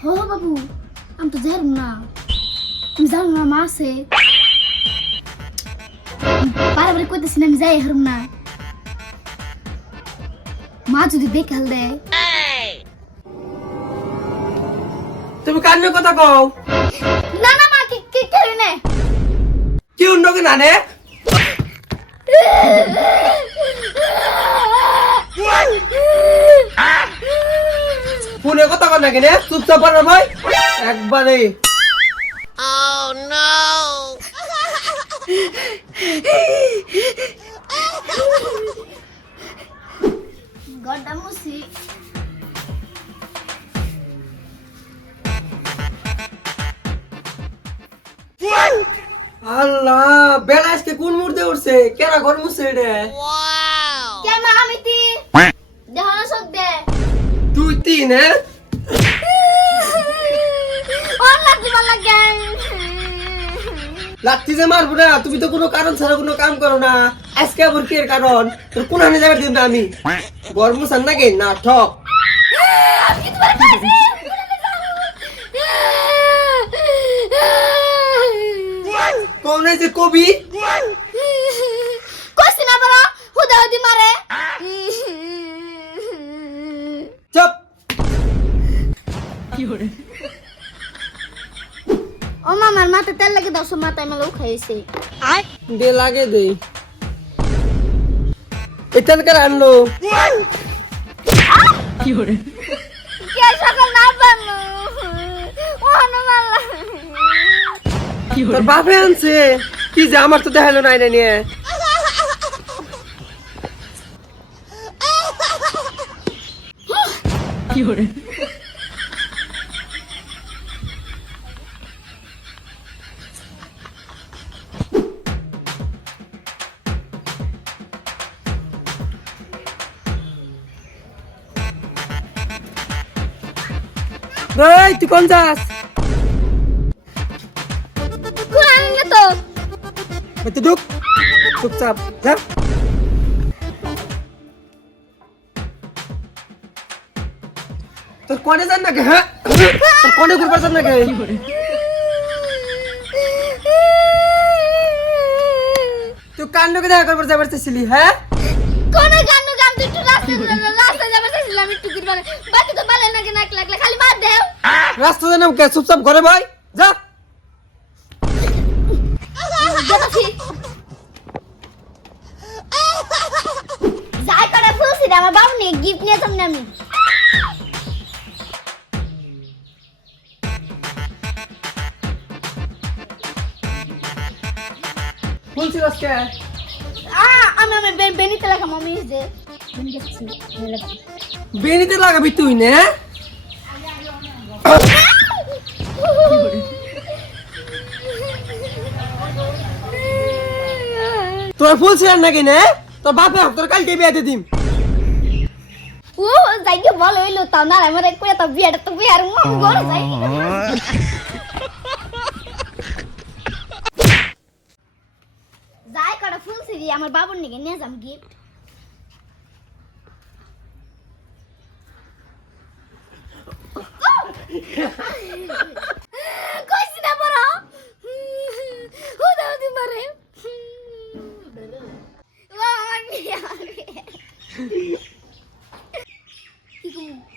हो बाबू আমি তো জানি না তুমি জানো না মা আছে বারবার কইতেছি না আমি যাই হারুম না মা যদি দেখে হাল দেয় তুমি কান্নের কথা কও না না মা কি করে নে কি অন্য কি না নে ফোনে কথা কর না কেনে চুপচাপ পারো ভাই একবারে গড়টা মুছি আল্লাহ বেলা আজকে কোন মুহূর্তে উঠছে কেরা ঘর মুছে রে কে মা আমি তি দেহ না সব দে তুই তিন হ্যাঁ অল্লাহ দিবা লাগে লাত্তি যে মারবো না তুমি তো কোনো কারণ ছাড়া কোনো কাম করো না আজকে আবার কি এর কারণ তোর কোন হানে যাবে দিন না আমি ঘর মুছান নাকি না ঠক আমি তোমার কাছে কোন এই যে কবি কইছি না বড় হুদা হুদি মারে চুপ ও মামার মাথা তেল লাগে দাও সব মাথায় মেলা খাইছে দে লাগে দে এখান কার আনলো কে সকাল না পারলো ও হনুমাল্লা তোর বাপে আনছে কি যে আমার তো দেখালো নাই না নিয়ে এই তুই কোন যাস কোন আনলে তো তুই ঢুক চুপচাপ যা তোর কোনে যান নাকি হ্যাঁ তোর কোনে ঘুরবার যান নাকি তুই কার লোকে দেখা করবার যাবার চাইছিলি হ্যাঁ কোন গান গান তুই একটু রাস্তা যাবে চাইছিলাম একটু গিরবারে বাকি তো বালে নাকি নাক লাগলে খালি মার দেও রাস্তা জানাম কে চুপচাপ ঘরে ভাই যা দেখছি যাই করে ফুলছি রে আমার বাবু নিয়ে গিফট নিয়ে যাম না আমি বলছি আজকে আমি আমার বেনিতে লাগাম আমি যে বেনিতে লাগাবি তুই না তোর ফুল ছিলেন নাকি না তোর বাপে তোর কালকে বিয়ে দিয়ে দিম ও যাই কি বল হইলো তাও না আমার কইয়া তো বিয়াটা তো বিয়ার মন গড় যাই যাই করে ফুলছি দি আমার বাবুর নিকে নিয়ে যাম গিফট